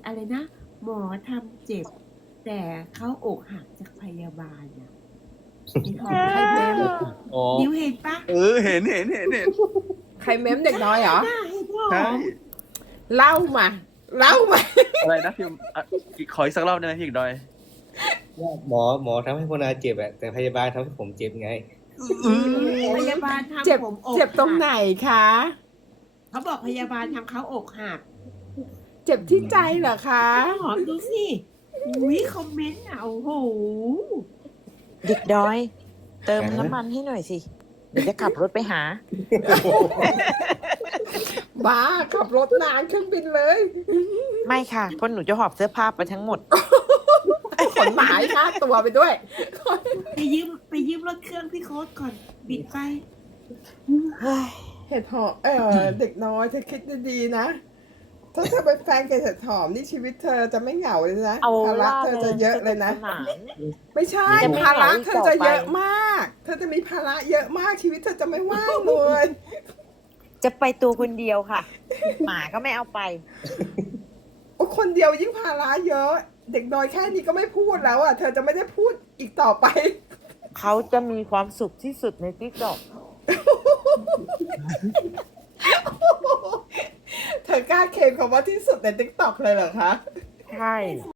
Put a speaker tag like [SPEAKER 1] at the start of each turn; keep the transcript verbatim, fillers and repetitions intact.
[SPEAKER 1] อะไรนะ หมอทำเจ็บ แต่เขาอกหักจากพยาบาลอะในของ
[SPEAKER 2] ใครเม้ม
[SPEAKER 3] อ๋อ
[SPEAKER 1] นิ้วเห็นปะ
[SPEAKER 3] เออเห็นเห็นเห็นเห็น
[SPEAKER 2] ใครเม้มเด็กน้อยเหรอ
[SPEAKER 1] น่าเห็นหรอ
[SPEAKER 3] ใช่
[SPEAKER 2] เล่ามา เล่ามา
[SPEAKER 3] อะไรนะพิมพ์อ่ะอีกขออีกสักรอบได้ไหมพี่อีกดอย
[SPEAKER 4] ว่าหมอหมอทำให้คนอาเจ็บอะแต่พยาบาลทำให้ผมเจ็บไง
[SPEAKER 1] พยาบาลทำ
[SPEAKER 2] เจ็บ
[SPEAKER 1] ผมอก
[SPEAKER 2] เจ็บตรงไหนคะ
[SPEAKER 1] เขาบอกพยาบาลทำเขาอกหัก
[SPEAKER 2] เจ็บที่ใจเหรอคะ
[SPEAKER 1] หอมดูสิอุ้ยคอมเมนต์อ่ะโอ้โห
[SPEAKER 5] เด็กดอย เติมน้ำมันให้หน่อยสิ เดี๋ยวจะขับรถไปหา
[SPEAKER 2] บ้าขับรถนานเครื่องบินเลย
[SPEAKER 5] ไม่ค่ะเพราะหนูจะหอบเสื้อผ้าไปทั้งหมด
[SPEAKER 2] ขนหมายค่าตัวไปด้วย
[SPEAKER 1] ไปยืมไปยืมรถเครื่องพี่โค้ดก่อน บิดไป
[SPEAKER 2] เห็ดหอมเออเด็กน้อยเธอคิดดีๆนะ ถ้าเธอเป็นแฟนกับเห็ดหอมนี่ชีวิตเธอจะไม่เหงาเลยนะ
[SPEAKER 5] เอา
[SPEAKER 2] ภาระ
[SPEAKER 5] ล่า
[SPEAKER 2] เธอจะเยอะเลยนะ
[SPEAKER 5] สกสนาน
[SPEAKER 2] ไม่ใช่
[SPEAKER 5] จะไม่
[SPEAKER 2] ภาระ
[SPEAKER 5] เหงาอีก
[SPEAKER 2] เธอจะ
[SPEAKER 5] ต่อไป
[SPEAKER 2] เยอะมาก เธอจะมีภาระเยอะมากชีวิตเธอจะไม่ว่างเลย
[SPEAKER 5] จะไปตัวคนเดียวค่ะ หมาก็ไม่เอาไป
[SPEAKER 2] โอ้คนเดียวยิ่งภาระเยอะ เด็กน้อยแค่นี้ก็ไม่พูดแล้วอ่ะ เธอจะไม่ได้พูดอีกต่อไป
[SPEAKER 5] เขาจะมีความสุขที่สุดในติ๊กต็อก
[SPEAKER 2] เธอกล้าเคลมคำว่าที่สุดในติ๊กต็อกเลยเหรอคะ
[SPEAKER 5] ใช่